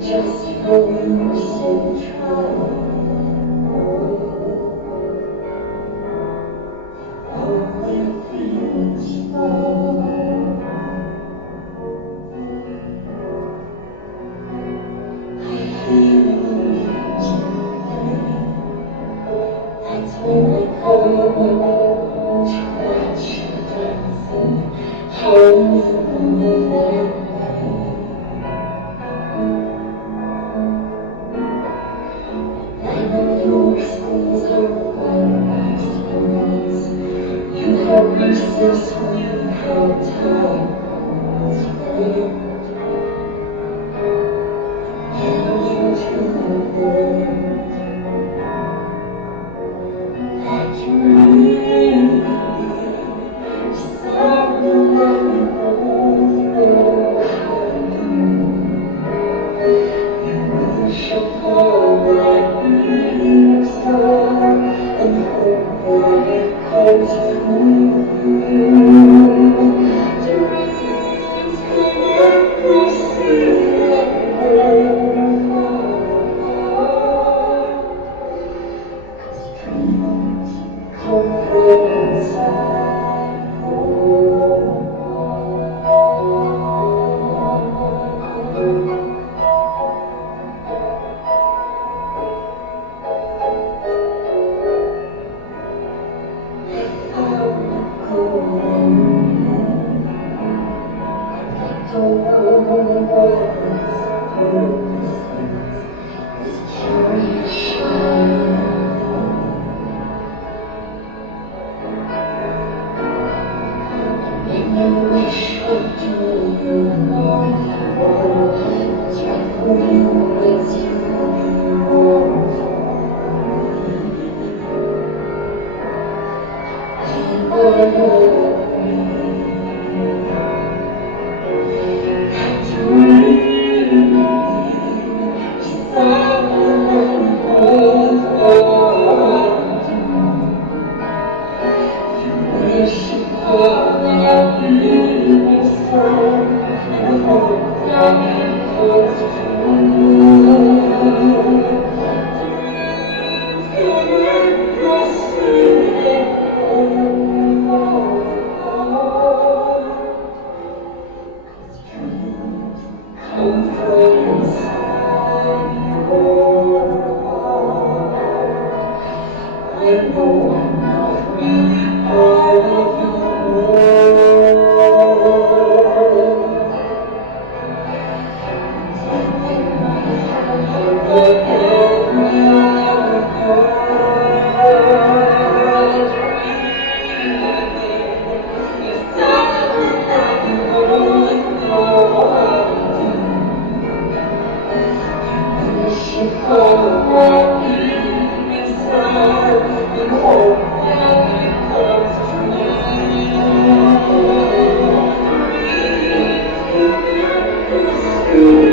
Just for you to try. Only feels wrong. I hear you today. That's when I come home to watch you dancing, hands moving that way. None of your schools are like stories. You have recess, we have time to spend. Heading to the bed that you need. Something that we both know how to do. You wish upon that evening star and hope that it comes true. Dreams can never see that way far, 'cause dreams come from inside your heart. I found a golden moon. I don't know what its purpose is. This curious shining thing. When you wish what you long for, it's right for you, it's you want for me. People know me. Come from inside your heart. I know I'm not really part of your world. Taking my heart like every other girl. It's something that you both know how to do. Wish upon that evening star and hope that it comes true. Dreams can never see.